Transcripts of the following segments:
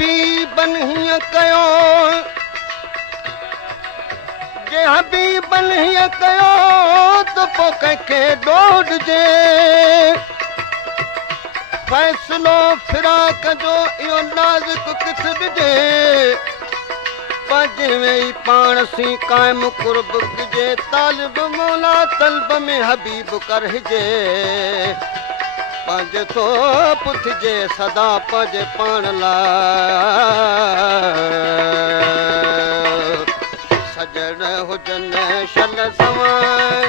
हबीबन हीअं कयो जे हबीबन हीअं कयो त पोइ कंहिंखे ॾोढिजे फ़ैसिलो फिराक जो इहो नाज़ुक किथ ॾिजे पंहिंजे वेही पाण सी क़ाइमु कुर्ब कजे तालिब मौला तलब में हबीब करहिजे पंहिंजे थो पुथिजे सदा पंहिंजे पाण लाइ सजण हुजनि शल सवां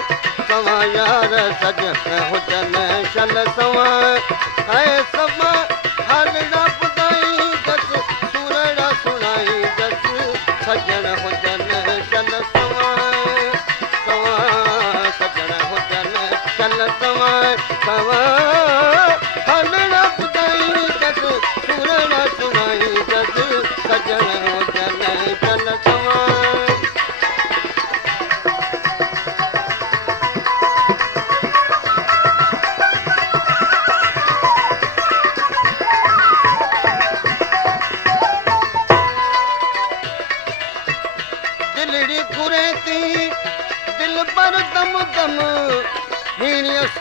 सवां यार सजण हुजनि शल सवां ऐं सवां हलड़ा ॿुधाई जसि सुरड़ा सुणाई जसि सजण हुजनि शल सवां सवां सजण हुजनि शल सवां सवां हलड़ा ॿुधाई जसि सुरड़ा सुणाई जसि सजण हुजनि शल सवां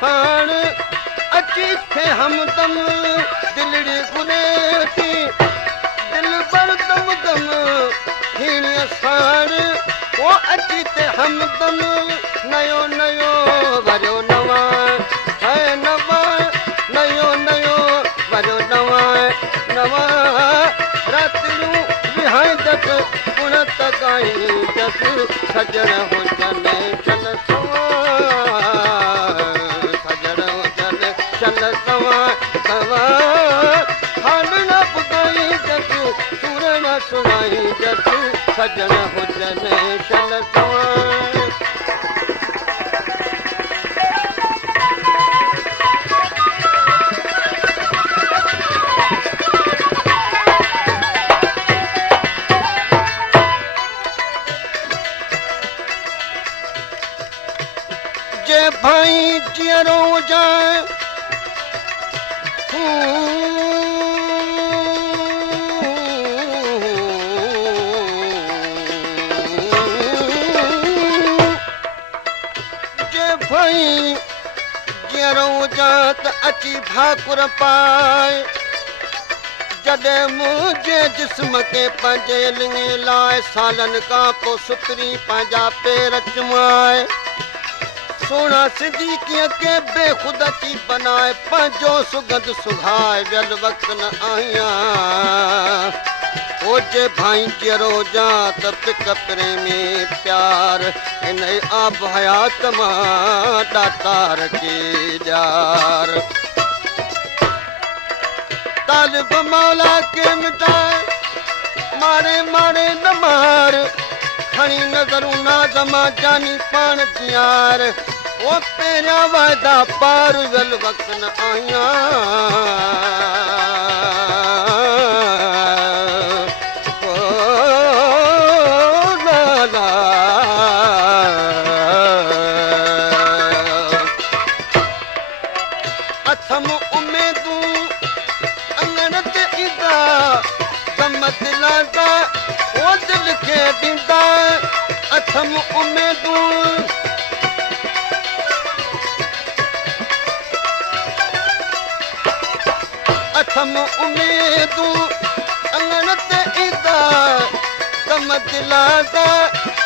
साण अची थे हमदम दिलड़ी गुरे थी दिल पर दम दम हीणी साण वो अची थे हमदम नयो नयो वरियो नवां है नवां नयो नयो वरियो नवां नवां रातियूं विहाई जस पुण तकाई जस सजण हुजनि चल चल सवां सवां हाल न ॿुधाई जसि सुर न सुणाई जसि सजण हुजनि शल सवां जे भाई जीअरो हुजां भाई जीअरो हुजां त अची भाकुर पाए जॾहिं मुंहिंजे जिस्म खे पंहिंजे लिङे लाइ सालनि खां पोइ सुतरी पंहिंजा पेर चुमाए सोना सिंधी कीअं के बेख़ुद थी बनाए पंहिंजो सुगंध सुघाए वियल वक़्तु न आहियां ओजे भाई जीअरो जा त पिक प्रेमी प्यार इन आब हयात मां दातार के ॾियार तालिब मौला के मिटाए मारे मारे न मार खणी नज़रूं नाज़मा जानी पाण जियार वो पहिरियां वाइदा पार वियल वक़्तु न आहियां अथम उमेदूं अंगण ते ईंदा गम दिलांदा वो दिल खे ॾींदा अथम उमेदूं अथम उमेदूं अंगण ते ईंदा गम दिलांदा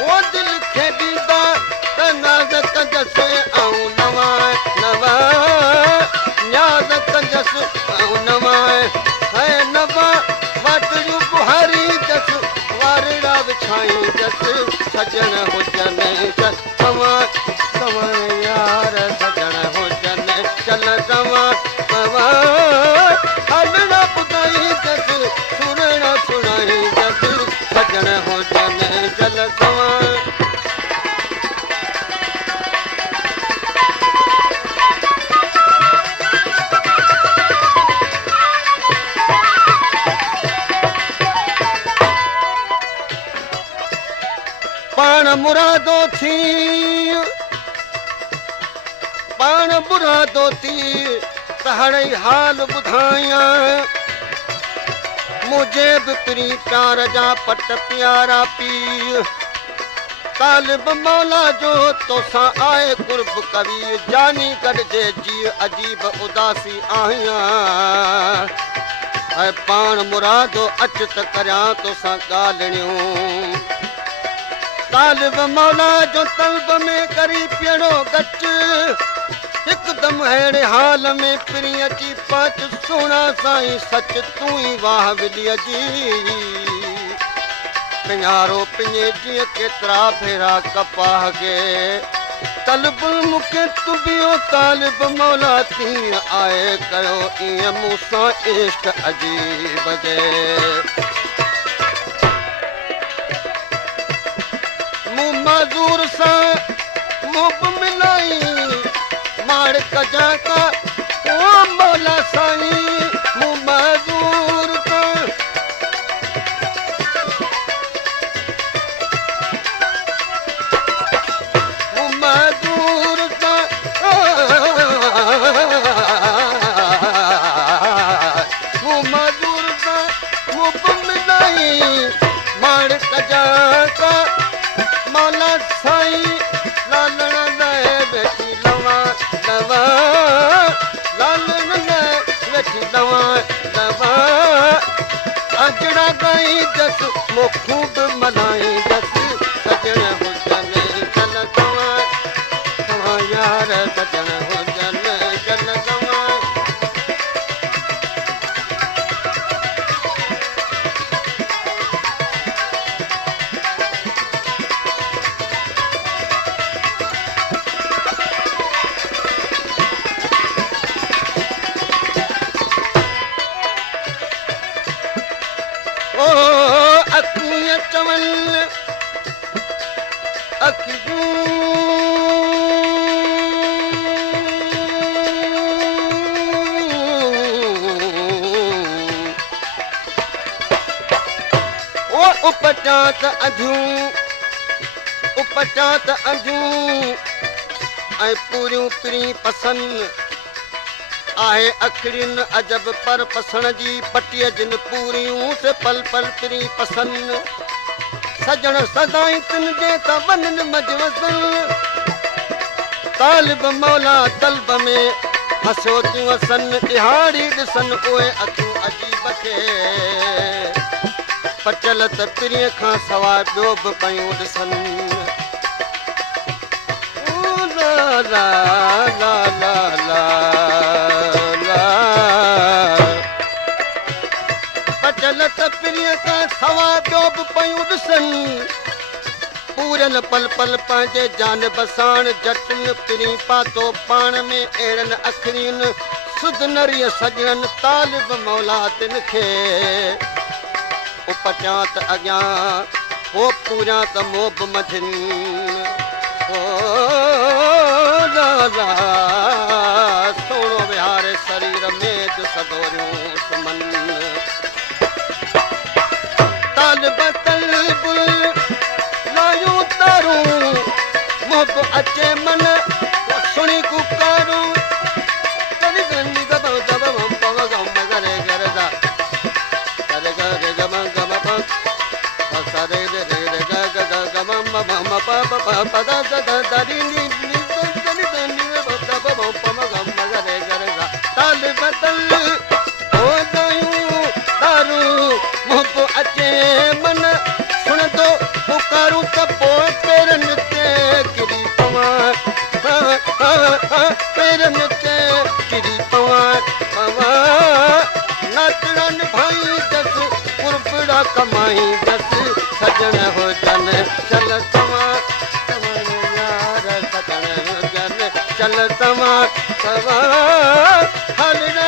वो दिल खे ॾींदा त नाज़ कंदसि ऐं नवां नवां न्याज़ कंदसि ऐं नवां है नवां वाटियूं बुहारी जसि वारड़ा विछाई जसि सजण हुजनि सवां सवां यार सजण हुजनि चल सवां सवां हलड़ा ॿुधाई जसि सुरड़ा सुणाई जसि सजण हुजनि चल सवां पाण मुरादो थी पाण मुरादो थी त हाणे हाल ॿुधायां मुझे भी प्री प्यार जा पट प्यारा पीर तालिब मौला जो तोसां आए कुर्ब कवी जानी गॾिजे जी अजीब उदासी आहियां ऐं पाण मुरादो अच त करियां तोसां ॻाल्हियूं तालिब मौला जो तलब में करी पियड़ो गच हिकदम अहिड़े हाल में पिरी अची पच सुहिणा साईं सच तूं ई वाह विलीअ जी पिञारो पिञे जीअं केतिरा फेरा कपाह खे तलब मूंखे तुबियो तालिब मौला तीअं आहे कयो ईअं मूंसां इश्क अजीब जे मूं मज़ूर सां मूं बि मिलाई माड़ कजां का ओ मौला साईं मूं मज़ूर सां मूं मज़ूर सां मूं मज़ूर सां मूं बि मिलाई माड़ कजां का मौला साईं लालण लाइ वेठी लवां लालण लाइ वेठी लवां अजड़ा गाई जस मोखूं बि मनाई जस सजण हुजनि चल तव्हां यार सजण हुजनि चल तव्हां अखियूं चवनि अखियूं ओ उपचां त अधूं ऐं पूरियूं पिरी पसंदि आहे अखड़ियुनि अजब पर पसण जी पटीअ जिन पूरियूं से पल पल पिरी पसंद सजण सदाई तिन जे त वञनि मजवसन तालिब मौला तलब में हसियो थियूं असन ॾिहाड़ी ॾिसनि उहे अखियूं अजीब खे पचल त पिरीअ खां सवाइ ॿियो बि पयूं ॾिसनि ला ला ला ला पचल त पिरीअ खां सवाइ ॿियो बि पयूं ॾिसनि पूरनि पल पल पंहिंजे जानिब साण जटिन पिरी पातो पाण में अहिड़नि अखरियुनि सुध नरीअ सॼणनि तालिब मौला तिन खे उपचां त अॻियां हो पूरियां त मोब मझनि ओ ला सोणो विहारे शरीर में सदोरियूं सुमन तालिब तलब लायूं तारूं मोब अचे मन सुणी कुकारूं अचे मन सुण थो पुकारूं त पोइ पेरनि ते किरी पवां पेरनि ते किरी पवां नचड़नि भाई जस कुरबड़ा कमाई जस सजण हुजनि चल तव्हां यार सजण हुजनि चल तव्हां हल